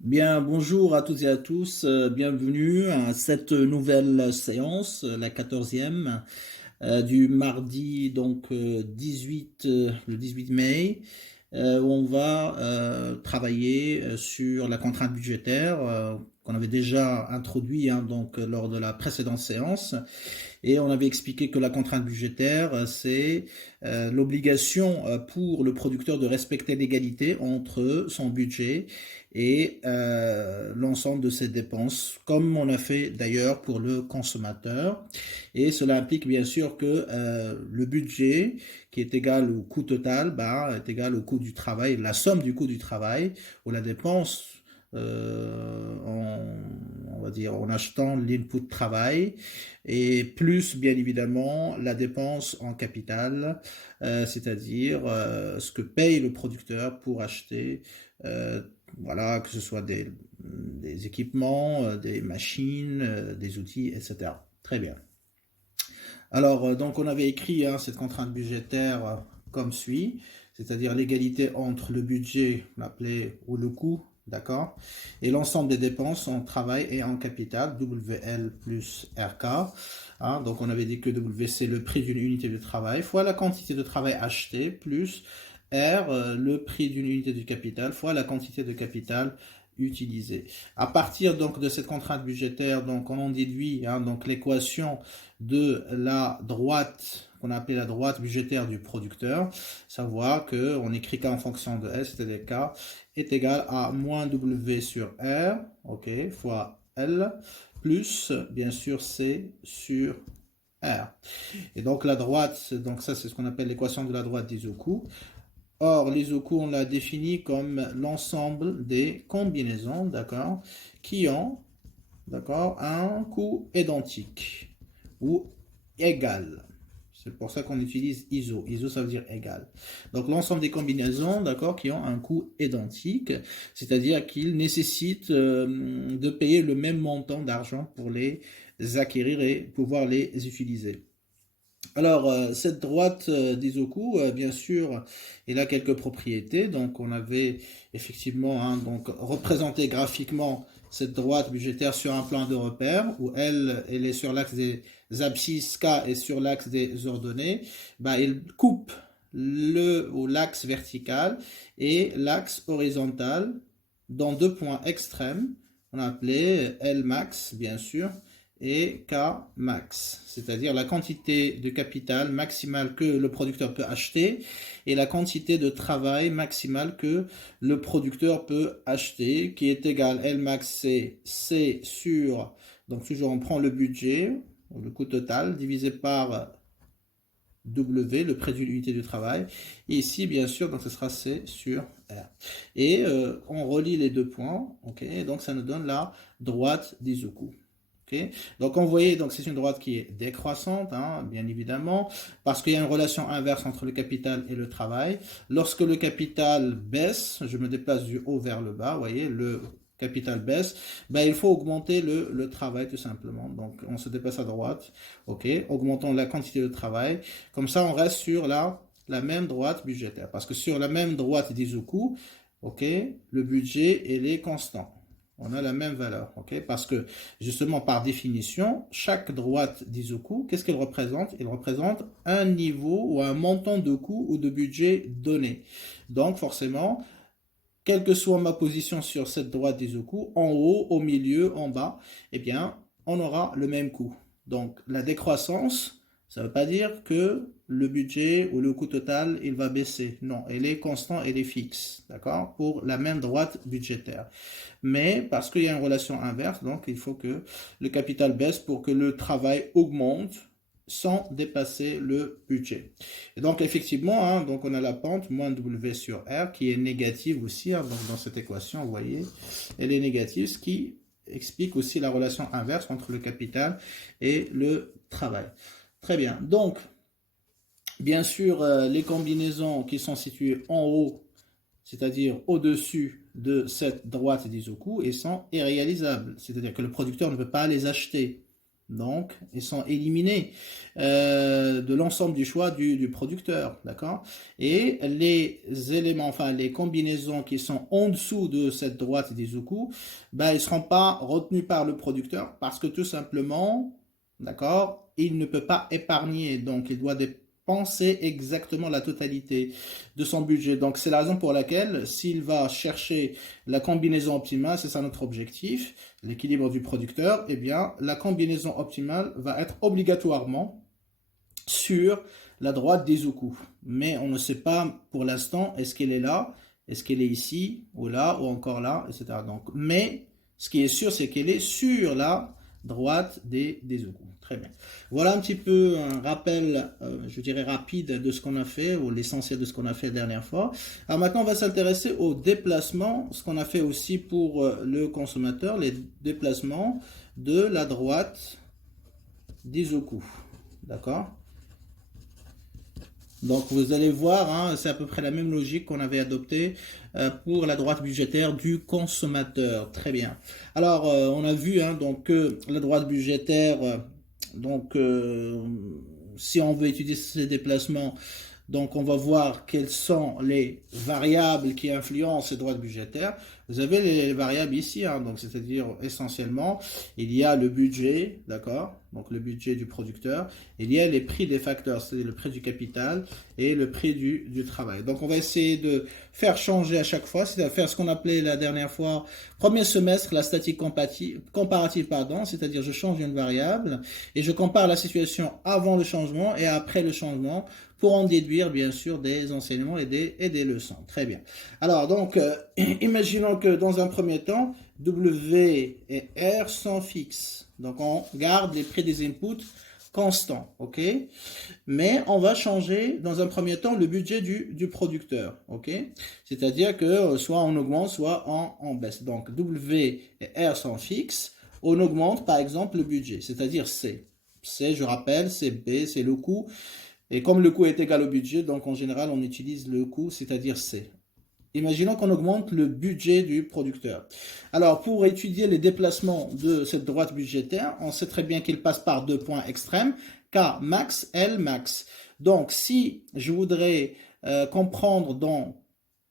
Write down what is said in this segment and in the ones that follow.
Bien, bonjour à toutes et à tous, bienvenue à cette nouvelle séance, la 14e, du mardi 18, le 18 mai, où on va travailler sur la contrainte budgétaire qu'on avait déjà introduit lors de la précédente séance. Et on avait expliqué que la contrainte budgétaire, c'est l'obligation pour le producteur de respecter l'égalité entre son budget et l'ensemble de ses dépenses, comme on a fait d'ailleurs pour le consommateur. Et cela implique bien sûr que le budget, qui est égal au coût total, est égal au coût du travail, la somme du coût du travail, ou la dépense on va dire en achetant l'input travail, et plus bien évidemment la dépense en capital, c'est-à-dire ce que paye le producteur pour acheter, voilà, que ce soit des équipements, des machines, des outils, etc. Très bien. Alors, donc on avait écrit cette contrainte budgétaire comme suit, c'est-à-dire l'égalité entre le budget, on l'appelait, ou le coût, d'accord, et l'ensemble des dépenses en travail et en capital, WL plus RK. Donc on avait dit que W c'est le prix d'une unité de travail, fois la quantité de travail achetée, plus R, le prix d'une unité de capital, fois la quantité de capital utilisée. À partir donc de cette contrainte budgétaire, donc on en déduit donc l'équation de la droite qu'on a appelée la droite budgétaire du producteur, savoir qu'on écrit K en fonction de S, c'est-à-dire K est égal à moins W sur R, ok, fois L, plus bien sûr C sur R. Et donc la droite, donc ça c'est ce qu'on appelle l'équation de la droite d'Isoku. Or, l'Isoku, on l'a défini comme l'ensemble des combinaisons, d'accord, qui ont, d'accord, un coût identique ou égal. C'est pour ça qu'on utilise ISO. ISO, ça veut dire égal. Donc, l'ensemble des combinaisons, d'accord, qui ont un coût identique, c'est-à-dire qu'ils nécessitent de payer le même montant d'argent pour les acquérir et pouvoir les utiliser. Alors, cette droite d'Isoku, bien sûr, elle a quelques propriétés. Donc, on avait effectivement donc représenté graphiquement cette droite budgétaire sur un plan de repère, où elle est sur l'axe des abscisses, K est sur l'axe des ordonnées. Elle coupe l'axe vertical et l'axe horizontal dans deux points extrêmes. On a appelé L max, bien sûr, et K max, c'est-à-dire la quantité de capital maximale que le producteur peut acheter et la quantité de travail maximale que le producteur peut acheter, qui est égal L max c'est C sur, donc toujours on prend le budget, le coût total, divisé par W, le prix d'une unité de travail, et ici bien sûr donc ce sera C sur R. Et on relie les deux points, ok, donc ça nous donne la droite d'Isoku. Okay. Donc on voyait, donc c'est une droite qui est décroissante, bien évidemment, parce qu'il y a une relation inverse entre le capital et le travail. Lorsque le capital baisse, je me déplace du haut vers le bas, vous voyez, le capital baisse, il faut augmenter le travail tout simplement. Donc on se déplace à droite, ok, augmentons la quantité de travail, comme ça on reste sur la même droite budgétaire, parce que sur la même droite d'Izuku, ok, le budget il est constant. On a la même valeur, ok? Parce que, justement, par définition, chaque droite d'Isoku, qu'est-ce qu'elle représente? Elle représente un niveau ou un montant de coût ou de budget donné. Donc, forcément, quelle que soit ma position sur cette droite d'Isoku, en haut, au milieu, en bas, eh bien, on aura le même coût. Donc, la décroissance, ça ne veut pas dire que le budget ou le coût total, il va baisser. Non, il est constant, il est fixe, d'accord? Pour la même droite budgétaire. Mais parce qu'il y a une relation inverse, donc il faut que le capital baisse pour que le travail augmente sans dépasser le budget. Et donc effectivement, donc on a la pente moins W sur R qui est négative aussi, donc dans cette équation, vous voyez, elle est négative, ce qui explique aussi la relation inverse entre le capital et le travail. Très bien, donc bien sûr les combinaisons qui sont situées en haut, c'est-à-dire au-dessus de cette droite d'Isoku, et sont irréalisables, c'est-à-dire que le producteur ne peut pas les acheter. Donc, ils sont éliminés de l'ensemble du choix du producteur, d'accord? Et les éléments, enfin les combinaisons qui sont en dessous de cette droite d'Izuku, ben, ils ne seront pas retenus par le producteur parce que tout simplement, d'accord, il ne peut pas épargner, donc il doit dépenser exactement la totalité de son budget. Donc c'est la raison pour laquelle s'il va chercher la combinaison optimale, c'est ça notre objectif, l'équilibre du producteur, eh bien la combinaison optimale va être obligatoirement sur la droite d'Izuku. Mais on ne sait pas pour l'instant, est-ce qu'elle est là, est-ce qu'elle est ici, ou là, ou encore là, etc. Donc, mais ce qui est sûr, c'est qu'elle est sur la droite d'Izuku. Très bien. Voilà un petit peu un rappel, je dirais rapide de ce qu'on a fait, ou l'essentiel de ce qu'on a fait la dernière fois. Alors maintenant, on va s'intéresser au déplacement, ce qu'on a fait aussi pour le consommateur, les déplacements de la droite d'Izuku. D'accord? Donc vous allez voir, hein, c'est à peu près la même logique qu'on avait adoptée pour la droite budgétaire du consommateur. Très bien. Alors on a vu hein, donc que la droite budgétaire, si on veut étudier ces déplacements, donc on va voir quelles sont les variables qui influencent ces droites budgétaires. Vous avez les variables ici, hein, donc c'est-à-dire essentiellement, il y a le budget, d'accord, donc le budget du producteur, il y a les prix des facteurs, c'est-à-dire le prix du capital et le prix du travail. Donc on va essayer de faire changer à chaque fois, c'est-à-dire faire ce qu'on appelait la dernière fois, premier semestre, la statique comparative, pardon, c'est-à-dire je change une variable et je compare la situation avant le changement et après le changement pour en déduire bien sûr des enseignements et des leçons. Très bien. Alors donc, imaginons que dans un premier temps, W et R sont fixes. Donc on garde les prix des inputs constants, ok? Mais on va changer dans un premier temps le budget du producteur, ok? C'est-à-dire que soit on augmente, soit on baisse. Donc W et R sont fixes. On augmente par exemple le budget, c'est-à-dire C. C, je rappelle, c'est B, c'est le coût. Et comme le coût est égal au budget, donc en général, on utilise le coût, c'est-à-dire C. Imaginons qu'on augmente le budget du producteur. Alors, pour étudier les déplacements de cette droite budgétaire, on sait très bien qu'il passe par deux points extrêmes, K max, L max. Donc, si je voudrais comprendre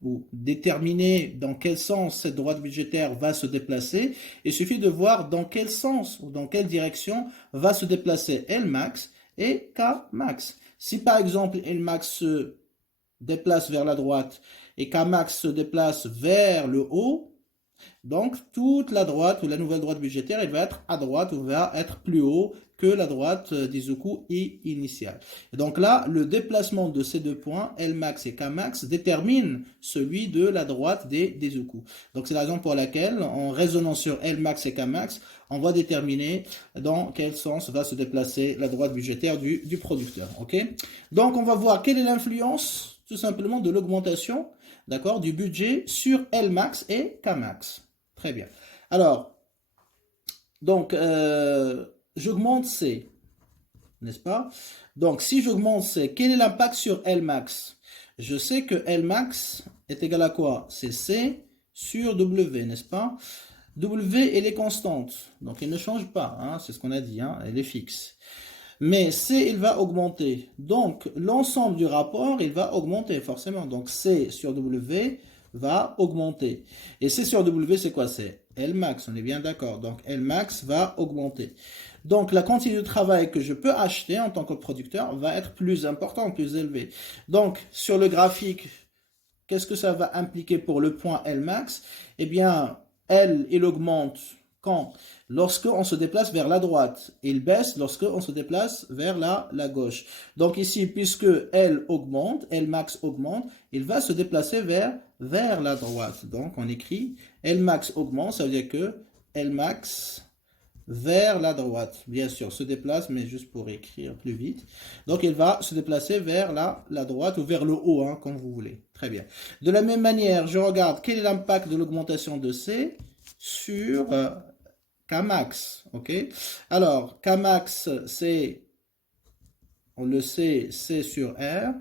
ou déterminer dans quel sens cette droite budgétaire va se déplacer, il suffit de voir dans quel sens ou dans quelle direction va se déplacer L max et K max. Si par exemple Lmax se déplace vers la droite et Kmax se déplace vers le haut, donc toute la droite ou la nouvelle droite budgétaire, elle va être à droite ou va être plus haut que la droite d'Izuku initiale. Et donc là, le déplacement de ces deux points, Lmax et Kmax, détermine celui de la droite d'Izuku. Donc c'est la raison pour laquelle, en raisonnant sur Lmax et Kmax, on va déterminer dans quel sens va se déplacer la droite budgétaire du producteur. Okay? Donc on va voir quelle est l'influence tout simplement de l'augmentation, d'accord, du budget sur Lmax et Kmax. Très bien. Alors, donc, j'augmente C, n'est-ce pas? Donc, si j'augmente C, quel est l'impact sur Lmax? Je sais que Lmax est égal à quoi? C'est C sur W, n'est-ce pas? W, elle est constante, donc elle ne change pas, hein, c'est ce qu'on a dit, hein, elle est fixe. Mais C, il va augmenter. Donc, l'ensemble du rapport, il va augmenter forcément. Donc, C sur W va augmenter. Et C sur W, c'est quoi? C'est Lmax, on est bien d'accord. Donc, Lmax va augmenter. Donc, la quantité de travail que je peux acheter en tant que producteur va être plus importante, plus élevée. Donc, sur le graphique, qu'est-ce que ça va impliquer pour le point Lmax? Eh bien, L, il augmente quand? Lorsqu'on se déplace vers la droite. Il baisse lorsqu'on se déplace vers la gauche. Donc ici, puisque L augmente, L max augmente, il va se déplacer vers la droite. Donc on écrit L max augmente, ça veut dire que L max vers la droite. Bien sûr, se déplace, mais juste pour écrire plus vite. Donc il va se déplacer vers la droite ou vers le haut, hein, comme vous voulez. Très bien. De la même manière, je regarde quel est l'impact de l'augmentation de C sur Kmax, ok? Alors, Kmax, c'est, on le sait, C sur R,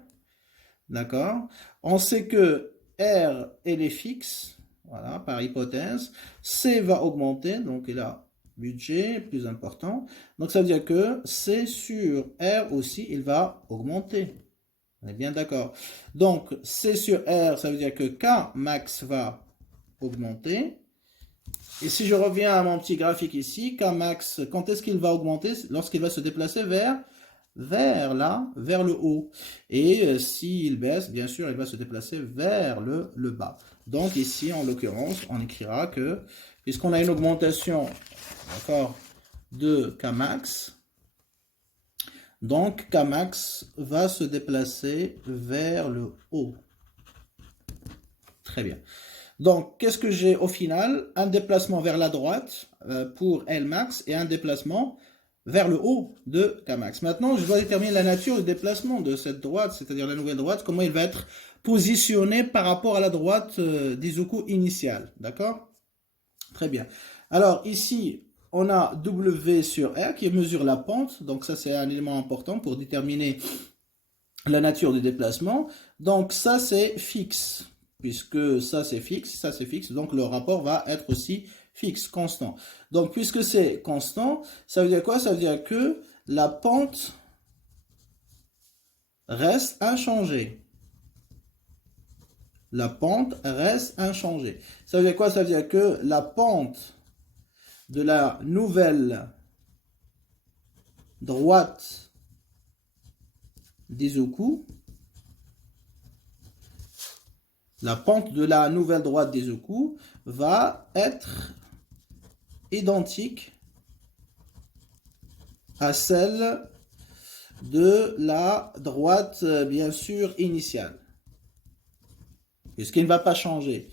d'accord? On sait que R, elle est fixe, voilà, par hypothèse. C va augmenter, donc il a budget plus important. Donc ça veut dire que C sur R aussi, il va augmenter. On est bien d'accord. Donc C sur R, ça veut dire que K max va augmenter. Et si je reviens à mon petit graphique ici, K max, quand est-ce qu'il va augmenter? Lorsqu'il va se déplacer vers le haut. Et s'il baisse, bien sûr, il va se déplacer vers le bas. Donc ici, en l'occurrence, on écrira que, puisqu'on a une augmentation, d'accord, de Kmax, donc Kmax va se déplacer vers le haut. Très bien. Donc, qu'est-ce que j'ai au final? Un déplacement vers la droite pour Lmax et un déplacement vers le haut de Kmax. Maintenant, je dois déterminer la nature du déplacement de cette droite, c'est-à-dire la nouvelle droite, comment il va être positionné par rapport à la droite d'Izuku initiale. D'accord? Très bien. Alors, ici, on a W sur R qui mesure la pente. Donc, ça, c'est un élément important pour déterminer la nature du déplacement. Donc, ça, c'est fixe. Puisque ça, c'est fixe. Donc, le rapport va être aussi fixe, constant. Donc, puisque c'est constant, ça veut dire quoi? Ça veut dire que la pente reste inchangée. La pente reste inchangée. Ça veut dire quoi? Ça veut dire que la pente de la nouvelle droite d'Izuku, va être identique à celle de la droite, bien sûr, initiale, puisqu'il ne va pas changer.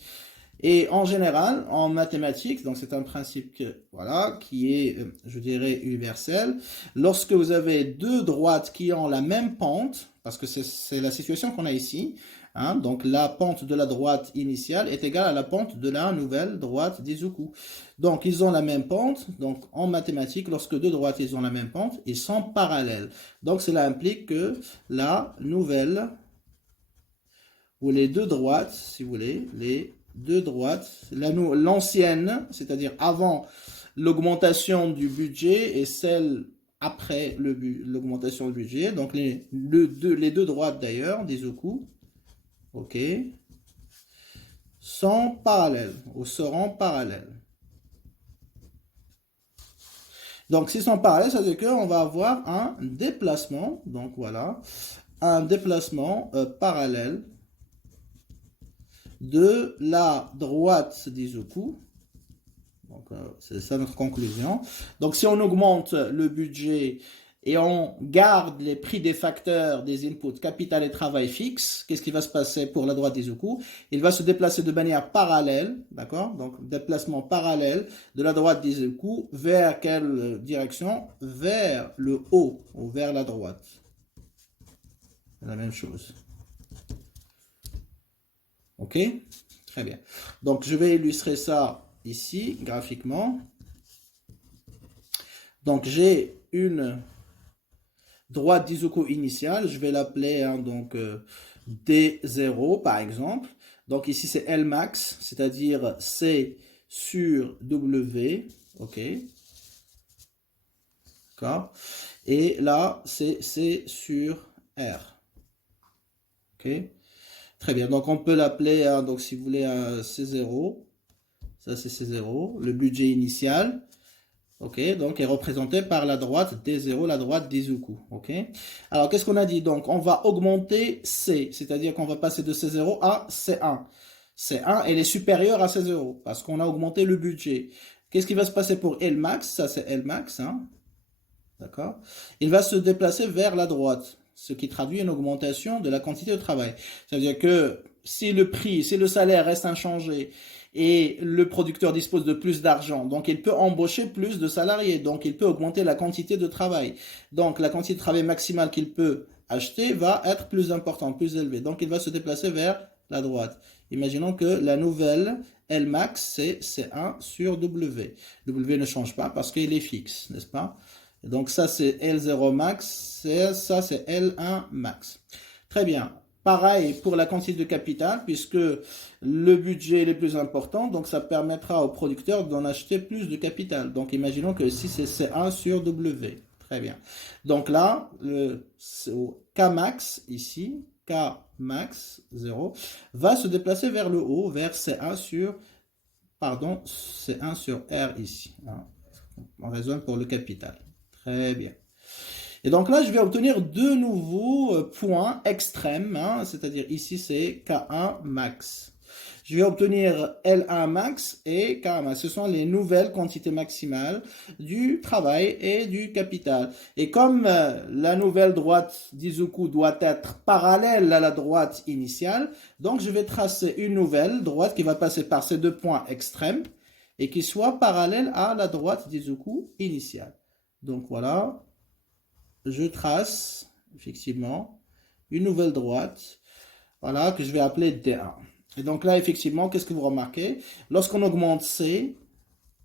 Et en général, en mathématiques, donc c'est un principe voilà, qui est, je dirais, universel. Lorsque vous avez deux droites qui ont la même pente, parce que c'est la situation qu'on a ici, hein, donc la pente de la droite initiale est égale à la pente de la nouvelle droite d'Izuku. Donc ils ont la même pente, donc en mathématiques, lorsque deux droites ils ont la même pente, ils sont parallèles. Donc cela implique que la nouvelle, ou les deux droites, si vous voulez, les deux droites, l'ancienne, c'est-à-dire avant l'augmentation du budget et celle après l'augmentation du budget, donc les deux droites d'ailleurs, d'Izuku, ok, sont parallèles ou seront parallèles. Donc s'ils sont parallèles, ça veut dire qu'on va avoir un déplacement, donc voilà, un déplacement parallèle de la droite d'Izuku. Donc, c'est ça notre conclusion. Donc, si on augmente le budget et on garde les prix des facteurs des inputs capital et travail fixe, qu'est-ce qui va se passer pour la droite d'Izuku? Il va se déplacer de manière parallèle, d'accord? Donc, déplacement parallèle de la droite d'Izuku vers quelle direction? Vers le haut ou vers la droite. C'est la même chose. Ok? Très bien. Donc, je vais illustrer ça ici, graphiquement. Donc, j'ai une droite d'Izuku initiale. Je vais l'appeler hein, donc D0, par exemple. Donc, ici, c'est Lmax, c'est-à-dire C sur W. Ok? D'accord? Et là, c'est C sur R. Ok? Très bien, donc on peut l'appeler, hein, donc si vous voulez, C0, ça c'est C0, le budget initial, ok, donc est représenté par la droite D0, la droite d'Izuku, ok. Alors qu'est-ce qu'on a dit? Donc on va augmenter C, c'est-à-dire qu'on va passer de C0 à C1. C1, elle est supérieure à C0, parce qu'on a augmenté le budget. Qu'est-ce qui va se passer pour Lmax? Ça c'est Lmax, hein, d'accord. Il va se déplacer vers la droite, ce qui traduit une augmentation de la quantité de travail. Ça veut dire que si le salaire reste inchangé et le producteur dispose de plus d'argent, donc il peut embaucher plus de salariés, donc il peut augmenter la quantité de travail. Donc la quantité de travail maximale qu'il peut acheter va être plus importante, plus élevée. Donc il va se déplacer vers la droite. Imaginons que la nouvelle Lmax, c'est C1 sur W. W ne change pas parce qu'il est fixe, n'est-ce pas? Donc ça c'est L0 max, ça c'est L1 max. Très bien. Pareil pour la quantité de capital, puisque le budget est le plus important, donc ça permettra au producteur d'en acheter plus de capital. Donc imaginons que ici c'est C1 sur W. Très bien. Donc là, le Kmax, ici, Kmax 0, va se déplacer vers le haut, vers C1 sur, pardon, C1 sur R ici. Hein. On raisonne pour le capital. Très bien. Et donc là, je vais obtenir deux nouveaux points extrêmes, hein, c'est-à-dire ici c'est K1 max. Je vais obtenir L1 max et K1 max. Ce sont les nouvelles quantités maximales du travail et du capital. Et comme la nouvelle droite d'Izuku doit être parallèle à la droite initiale, donc je vais tracer une nouvelle droite qui va passer par ces deux points extrêmes et qui soit parallèle à la droite d'Izuku initiale. Donc voilà. Je trace effectivement une nouvelle droite, voilà, que je vais appeler D1. Et donc là, effectivement, qu'est-ce que vous remarquez? Lorsqu'on augmente C,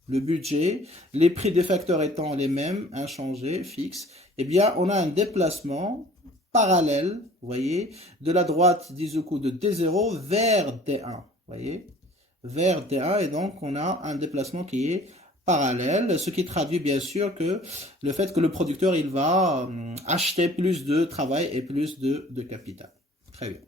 le budget, les prix des facteurs étant les mêmes, inchangés, fixes, eh bien, on a un déplacement parallèle, vous voyez, de la droite d'Izuku de D0 vers D1, vous voyez, vers D1, et donc on a un déplacement qui est parallèle, ce qui traduit bien sûr que le fait que le producteur il va acheter plus de travail et plus de capital. Très bien.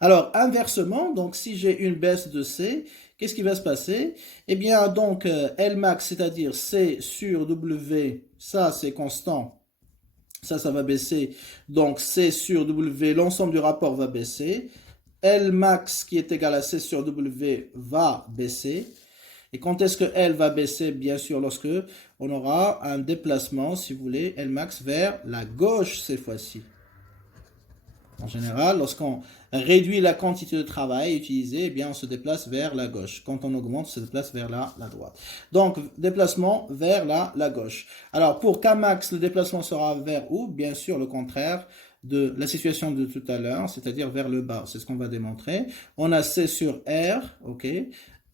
Alors inversement, donc si j'ai une baisse de C, qu'est-ce qui va se passer? Eh bien donc Lmax, c'est-à-dire C sur W, ça c'est constant, ça va baisser, donc C sur W, l'ensemble du rapport va baisser, Lmax qui est égal à C sur W va baisser. Et quand est-ce que L va baisser? Bien sûr, lorsque on aura un déplacement, si vous voulez, Lmax vers la gauche cette fois-ci. En général, lorsqu'on réduit la quantité de travail utilisée, eh bien, on se déplace vers la gauche. Quand on augmente, on se déplace vers la droite. Donc, déplacement vers la gauche. Alors, pour Kmax, le déplacement sera vers où? Bien sûr, le contraire de la situation de tout à l'heure, c'est-à-dire vers le bas. C'est ce qu'on va démontrer. On a C sur R, ok.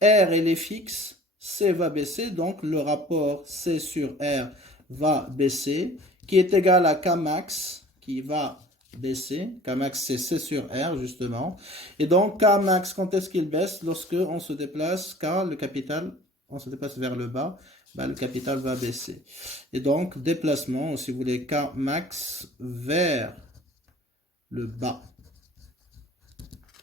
R elle est fixe, C va baisser, donc le rapport C sur R va baisser, qui est égal à Kmax, qui va baisser. Kmax c'est C sur R justement. Et donc Kmax, quand est-ce qu'il baisse? Lorsque on se déplace, car le capital, on se déplace vers le bas, ben, le capital va baisser. Et donc déplacement, si vous voulez, Kmax vers le bas.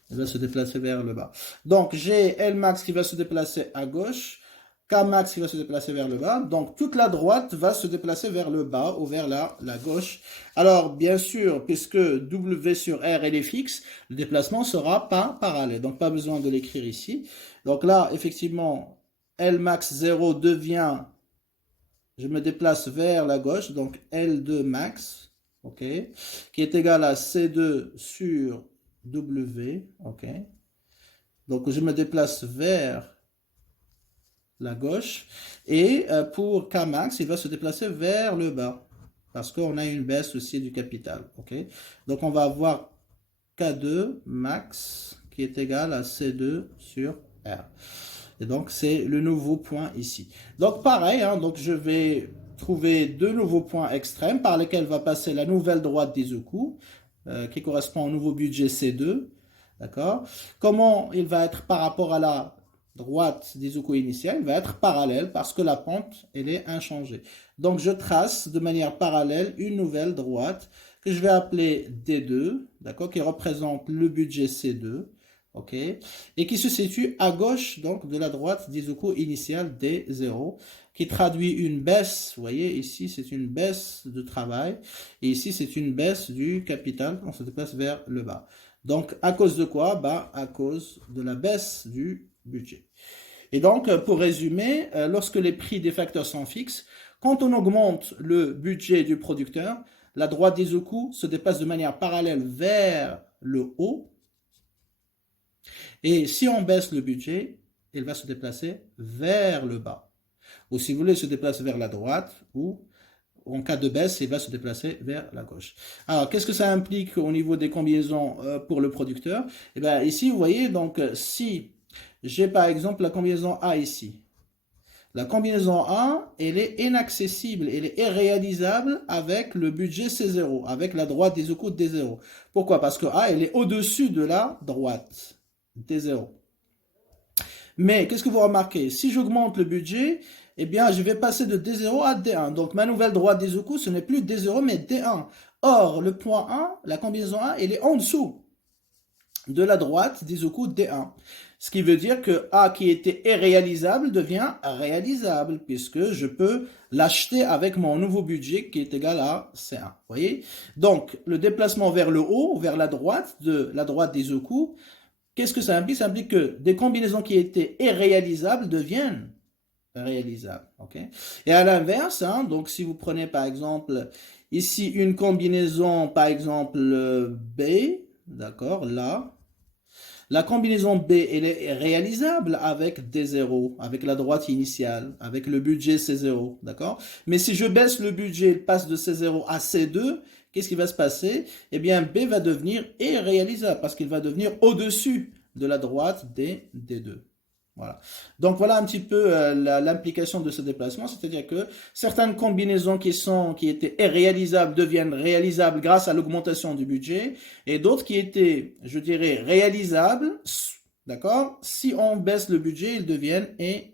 Il va se déplacer vers le bas. Donc, j'ai Lmax qui va se déplacer à gauche, Kmax qui va se déplacer vers le bas. Donc, toute la droite va se déplacer vers le bas ou vers la gauche. Alors, bien sûr, puisque W sur R elle est fixe, le déplacement sera pas parallèle. Donc, pas besoin de l'écrire ici. Donc là, effectivement, Lmax 0 devient, je me déplace vers la gauche, donc L2 max, ok, qui est égal à C2 sur W, ok. Donc je me déplace vers la gauche et pour Kmax, il va se déplacer vers le bas parce qu'on a une baisse aussi du capital, ok. Donc on va avoir K2 max qui est égal à C2 sur R. Et donc c'est le nouveau point ici. Donc pareil, hein, donc je vais trouver deux nouveaux points extrêmes par lesquels va passer la nouvelle droite d'Izuku. Qui correspond au nouveau budget C2, d'accord? Comment il va être par rapport à la droite d'Izuku initiale? Il va être parallèle parce que la pente, elle est inchangée. Donc, je trace de manière parallèle une nouvelle droite que je vais appeler D2, d'accord? Qui représente le budget C2, ok? Et qui se situe à gauche, donc, de la droite d'Izuku initiale D0, qui traduit une baisse, vous voyez, ici c'est une baisse de travail, et ici c'est une baisse du capital, on se déplace vers le bas. Donc à cause de quoi? Bah, à cause de la baisse du budget. Et donc pour résumer, lorsque les prix des facteurs sont fixes, quand on augmente le budget du producteur, la droite d'Izuku se déplace de manière parallèle vers le haut, et si on baisse le budget, il va se déplacer vers le bas. Ou si vous voulez, se déplace vers la droite, ou en cas de baisse, il va se déplacer vers la gauche. Alors, qu'est-ce que ça implique au niveau des combinaisons pour le producteur? Eh bien, ici, vous voyez, donc, si j'ai par exemple la combinaison A ici, La combinaison A, elle est inaccessible, elle est irréalisable avec le budget C0, avec la droite des Izuku D0. Pourquoi? Parce que A, elle est au-dessus de la droite D0. Mais qu'est-ce que vous remarquez? Si j'augmente le budget, eh bien, je vais passer de D0 à D1. Donc, ma nouvelle droite des Izuku, ce n'est plus D0, mais D1. Or, le point 1, la combinaison A, elle est en dessous de la droite d'Izuku D1. Ce qui veut dire que A qui était irréalisable devient réalisable, puisque je peux l'acheter avec mon nouveau budget qui est égal à C1. Vous voyez? Donc, le déplacement vers le haut, vers la droite d'Izuku, qu'est-ce que ça implique? Ça implique que des combinaisons qui étaient irréalisables deviennent réalisables. Okay? Et à l'inverse, hein, donc si vous prenez par exemple ici une combinaison, par exemple B, d'accord, là, la combinaison B, elle est réalisable avec D0, avec la droite initiale, avec le budget C0, d'accord? Mais si je baisse le budget, il passe de C0 à C2, qu'est-ce qui va se passer? Eh bien, B va devenir irréalisable parce qu'il va devenir au-dessus de la droite D2. Voilà. Donc voilà un petit peu l'implication de ce déplacement, c'est-à-dire que certaines combinaisons qui étaient irréalisables deviennent réalisables grâce à l'augmentation du budget, et d'autres qui étaient, je dirais, réalisables, d'accord, si on baisse le budget, ils deviennent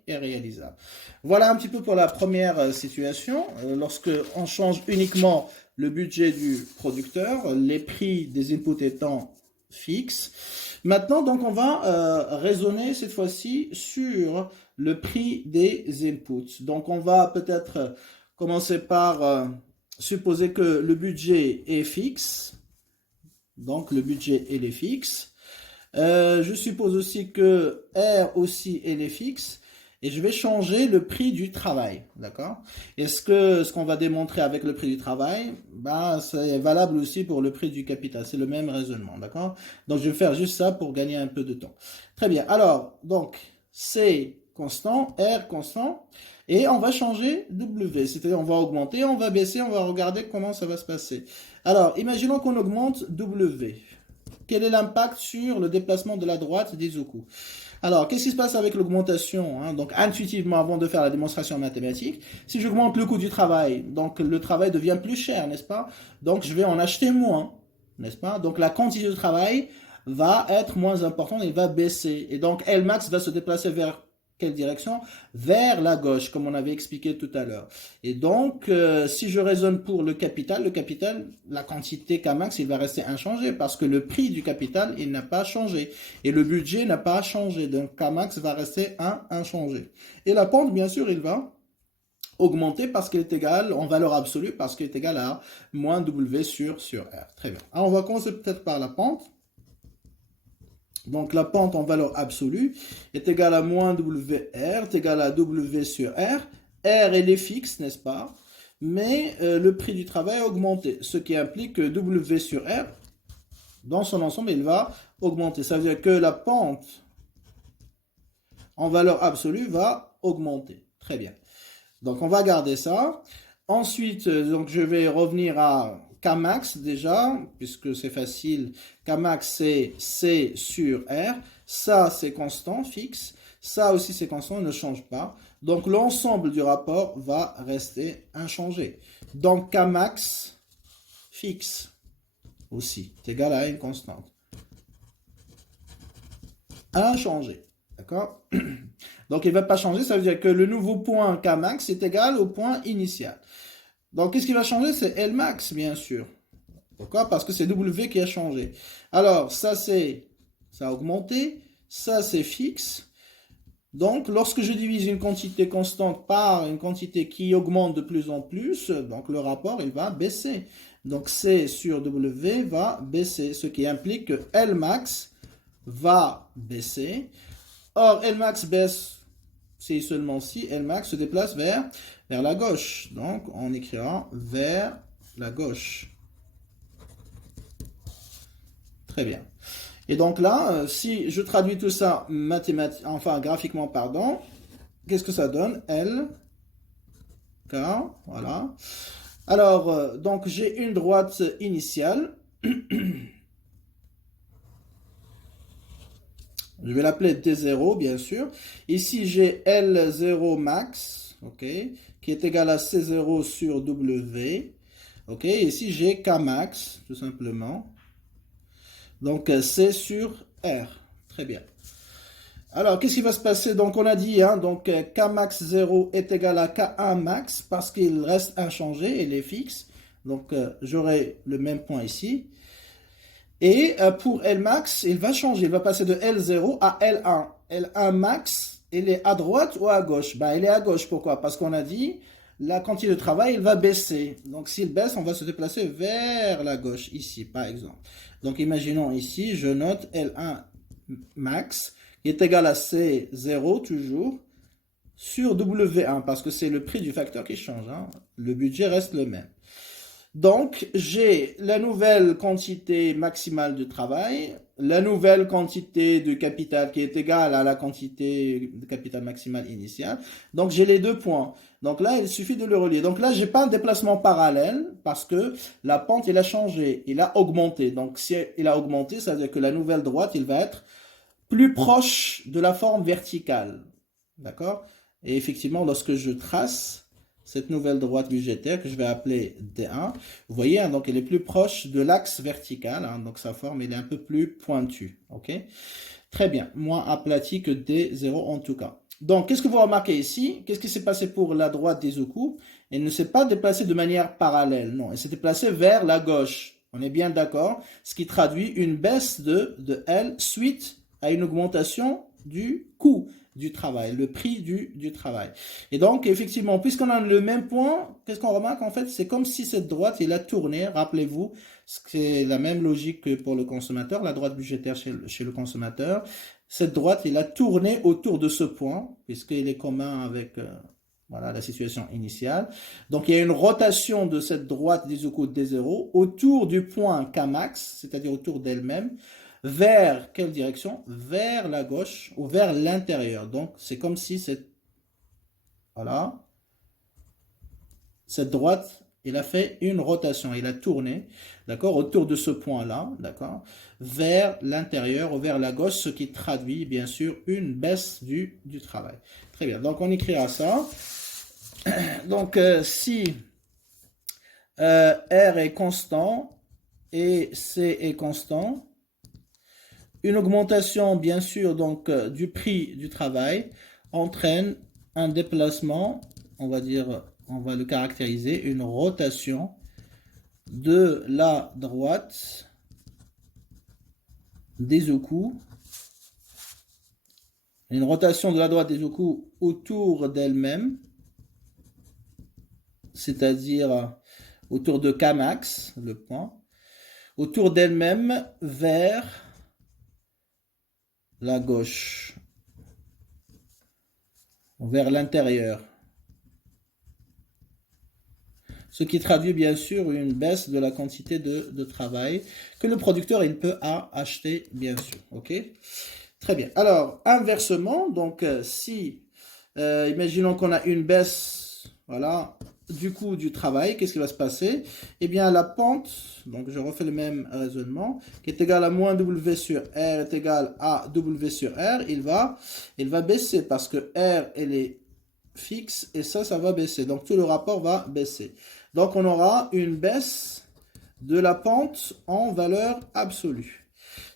irréalisables. Voilà un petit peu pour la première situation. Lorsque on change uniquement le budget du producteur, les prix des inputs étant fixes. Maintenant, donc, on va raisonner cette fois-ci sur le prix des inputs. Donc, on va peut-être commencer par supposer que le budget est fixe. Donc, le budget, il est fixe. Je suppose aussi que R aussi, il est fixe. Et je vais changer le prix du travail, d'accord? Est-ce que ce qu'on va démontrer avec le prix du travail, bah, c'est valable aussi pour le prix du capital. C'est le même raisonnement, d'accord? Donc, je vais faire juste ça pour gagner un peu de temps. Très bien. Alors, donc, C constant, R constant, et on va changer W. C'est-à-dire, on va augmenter, on va baisser, on va regarder comment ça va se passer. Alors, imaginons qu'on augmente W. Quel est l'impact sur le déplacement de la droite d'Izuku? Alors, qu'est-ce qui se passe avec l'augmentation, hein? Donc, intuitivement, avant de faire la démonstration mathématique, si j'augmente le coût du travail, donc le travail devient plus cher, n'est-ce pas? Donc, je vais en acheter moins, n'est-ce pas? Donc, la quantité de travail va être moins importante et va baisser. Et donc, Lmax va se déplacer vers quelle direction? Vers la gauche, comme on avait expliqué tout à l'heure. Et donc, si je raisonne pour le capital, la quantité Kmax, il va rester inchangé parce que le prix du capital, il n'a pas changé. Et le budget n'a pas changé. Donc, Kmax va rester inchangé. Et la pente, bien sûr, il va augmenter parce qu'elle est égale, en valeur absolue, parce qu'elle est égale à moins W sur R. Très bien. Alors, on va commencer peut-être par la pente. Donc, la pente en valeur absolue est égale à moins WR, est égale à W sur R. R, elle est fixe, n'est-ce pas? Mais le prix du travail a augmenté, ce qui implique que W sur R, dans son ensemble, il va augmenter. Ça veut dire que la pente en valeur absolue va augmenter. Très bien. Donc, on va garder ça. Ensuite, donc, je vais revenir à Kmax déjà, puisque c'est facile. Kmax, c'est C sur R. Ça, c'est constant, fixe. Ça aussi, c'est constant, il ne change pas. Donc, l'ensemble du rapport va rester inchangé. Donc, Kmax fixe aussi, est égal à une constante. Inchangé. D'accord? Donc, il ne va pas changer. Ça veut dire que le nouveau point Kmax est égal au point initial. Donc, qu'est-ce qui va changer? C'est Lmax, bien sûr. Pourquoi? Parce que c'est W qui a changé. Alors, ça a augmenté. Ça, c'est fixe. Donc, lorsque je divise une quantité constante par une quantité qui augmente de plus en plus, donc le rapport, il va baisser. Donc, C sur W va baisser, ce qui implique que Lmax va baisser. Or, Lmax baisse, c'est seulement si Lmax se déplace vers la gauche. Donc, on écrira vers la gauche. Très bien. Et donc là, si je traduis tout ça graphiquement, pardon, qu'est-ce que ça donne? L, K, voilà. Alors, donc j'ai une droite initiale. Je vais l'appeler D0, bien sûr. Ici, j'ai L0 max, ok, qui est égal à C0 sur W. Ok, ici, j'ai K max, tout simplement. Donc, C sur R. Très bien. Alors, qu'est-ce qui va se passer? Donc, on a dit, hein, donc Kmax 0 est égal à K1 max parce qu'il reste inchangé, il est fixe. Donc, j'aurai le même point ici. Et pour Lmax, il va changer. Il va passer de L0 à L1. L1 max, il est à droite ou à gauche? Ben, il est à gauche. Pourquoi? Parce qu'on a dit, la quantité de travail, il va baisser. Donc, s'il baisse, on va se déplacer vers la gauche, ici, par exemple. Donc, imaginons ici, je note L1 max qui est égal à C0 toujours sur W1 parce que c'est le prix du facteur qui change. Hein. Le budget reste le même. Donc, j'ai la nouvelle quantité maximale de travail, la nouvelle quantité de capital qui est égale à la quantité de capital maximale initiale. Donc, j'ai les deux points. Donc là, il suffit de le relier. Donc là, j'ai pas un déplacement parallèle parce que la pente, il a changé, il a augmenté. Donc, si il a augmenté, ça veut dire que la nouvelle droite, il va être plus proche de la forme verticale. D'accord? Et effectivement, lorsque je trace cette nouvelle droite budgétaire que je vais appeler D1, vous voyez, hein, donc elle est plus proche de l'axe vertical, hein, donc sa forme elle est un peu plus pointue. Ok? Très bien, moins aplati que D0 en tout cas. Donc, qu'est-ce que vous remarquez ici? Qu'est-ce qui s'est passé pour la droite des Izuku? Elle ne s'est pas déplacée de manière parallèle, non, elle s'est déplacée vers la gauche. On est bien d'accord? Ce qui traduit une baisse de L suite à une augmentation du coût du travail, le prix du travail. Et donc, effectivement, puisqu'on a le même point, qu'est-ce qu'on remarque en fait? C'est comme si cette droite, elle a tourné, rappelez-vous, c'est la même logique que pour le consommateur, la droite budgétaire chez le consommateur. Cette droite, elle a tourné autour de ce point, puisqu'il est commun avec voilà, la situation initiale. Donc, il y a une rotation de cette droite des Izuku D0 autour du point Kmax, c'est-à-dire autour d'elle-même, vers quelle direction? Vers la gauche ou vers l'intérieur. Donc, c'est comme si voilà, cette droite, il a fait une rotation, il a tourné, d'accord, autour de ce point-là, d'accord, vers l'intérieur ou vers la gauche, ce qui traduit, bien sûr, une baisse du travail. Très bien, donc on écrira ça. Donc, si R est constant et C est constant, une augmentation, bien sûr, donc du prix du travail entraîne un déplacement, on va dire, on va le caractériser, une rotation de la droite des Izuku, une rotation de la droite des Izuku autour d'elle-même, c'est-à-dire autour de Kmax, le point, autour d'elle-même vers la gauche, vers l'intérieur. Ce qui traduit bien sûr une baisse de la quantité de travail que le producteur il peut acheter, bien sûr. Ok? Très bien. Alors, inversement, donc si, imaginons qu'on a une baisse, voilà, du coût du travail, qu'est-ce qui va se passer? Eh bien, la pente, donc je refais le même raisonnement, qui est égal à moins W sur R est égal à W sur R, il va baisser parce que R, elle est fixe et ça va baisser. Donc, tout le rapport va baisser. Donc, on aura une baisse de la pente en valeur absolue.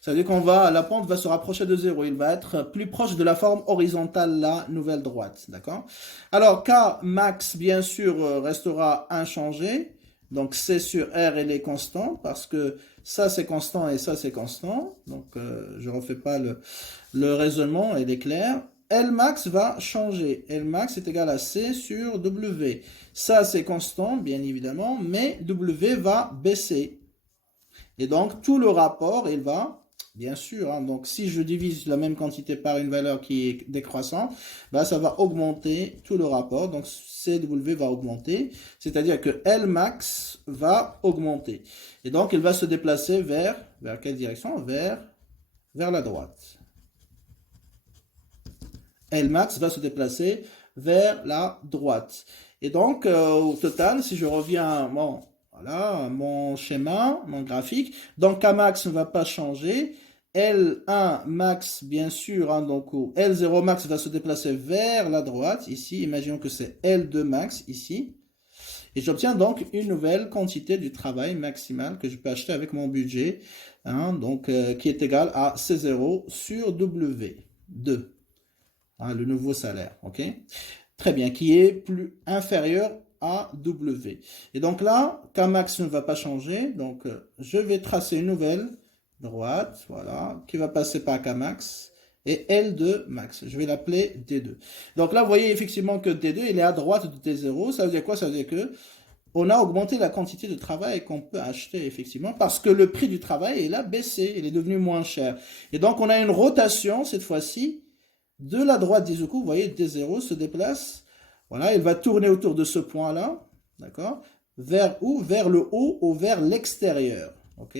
Ça veut dire la pente va se rapprocher de 0. Il va être plus proche de la forme horizontale, la nouvelle droite. D'accord? Alors, K max, bien sûr, restera inchangé. Donc, C sur R, elle est constant parce que ça, c'est constant et ça, c'est constant. Donc, je ne refais pas le raisonnement, il est clair. Lmax va changer. Lmax est égal à C sur W. Ça, c'est constant, bien évidemment, mais W va baisser. Et donc, tout le rapport, il va, bien sûr, hein, donc si je divise la même quantité par une valeur qui est décroissante, bah, ça va augmenter tout le rapport. Donc, CW va augmenter, c'est-à-dire que Lmax va augmenter. Et donc, il va se déplacer vers quelle direction? Vers la droite. Lmax va se déplacer vers la droite. Et donc, au total, si je reviens voilà, mon schéma, mon graphique, donc Kmax ne va pas changer, L1 max, bien sûr, hein, donc L0 max va se déplacer vers la droite, ici, imaginons que c'est L2 max, ici, et j'obtiens donc une nouvelle quantité du travail maximal que je peux acheter avec mon budget, hein, donc, qui est égal à C0 sur W2, hein, le nouveau salaire, ok? Très bien, qui est plus inférieur à W. Et donc là, Kmax ne va pas changer, donc je vais tracer une nouvelle droite, voilà, qui va passer par Kmax et L2 max. Je vais l'appeler D2. Donc là, vous voyez effectivement que D2, il est à droite de D0. Ça veut dire quoi? Ça veut dire que on a augmenté la quantité de travail qu'on peut acheter, effectivement, parce que le prix du travail, il a baissé, il est devenu moins cher. Et donc, on a une rotation, cette fois-ci, de la droite d'Izuku. Vous voyez, D0 se déplace. Voilà, il va tourner autour de ce point-là, d'accord? Vers où? Vers le haut ou vers l'extérieur, ok?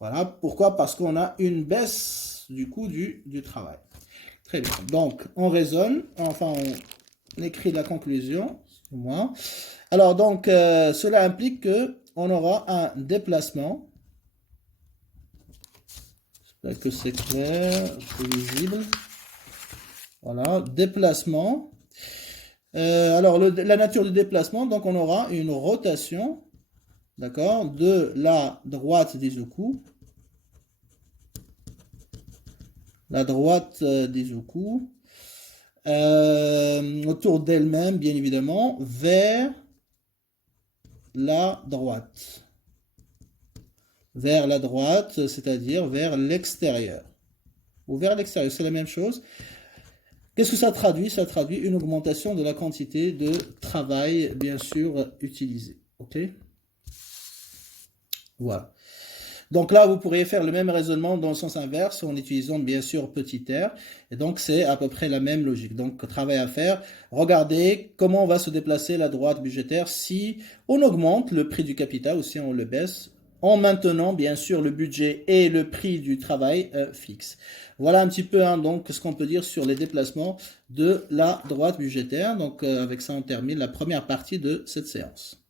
Voilà, pourquoi? Parce qu'on a une baisse du coût du travail. Très bien, donc on raisonne, enfin on écrit la conclusion, excusez-moi. Alors donc, cela implique que on aura un déplacement, j'espère que c'est clair, c'est visible, voilà, déplacement. Alors la nature du déplacement, donc on aura une rotation, d'accord, de la droite d'Izuku, autour d'elle-même, bien évidemment, vers la droite. Vers la droite, c'est-à-dire vers l'extérieur. Ou vers l'extérieur, c'est la même chose. Qu'est-ce que ça traduit? Ça traduit une augmentation de la quantité de travail, bien sûr, utilisé. Ok? Voilà. Donc là, vous pourriez faire le même raisonnement dans le sens inverse en utilisant bien sûr petit r. Et donc, c'est à peu près la même logique. Donc, travail à faire. Regardez comment va se déplacer la droite budgétaire si on augmente le prix du capital ou si on le baisse, en maintenant bien sûr le budget et le prix du travail fixe. Voilà un petit peu hein, donc ce qu'on peut dire sur les déplacements de la droite budgétaire. Donc, avec ça, on termine la première partie de cette séance.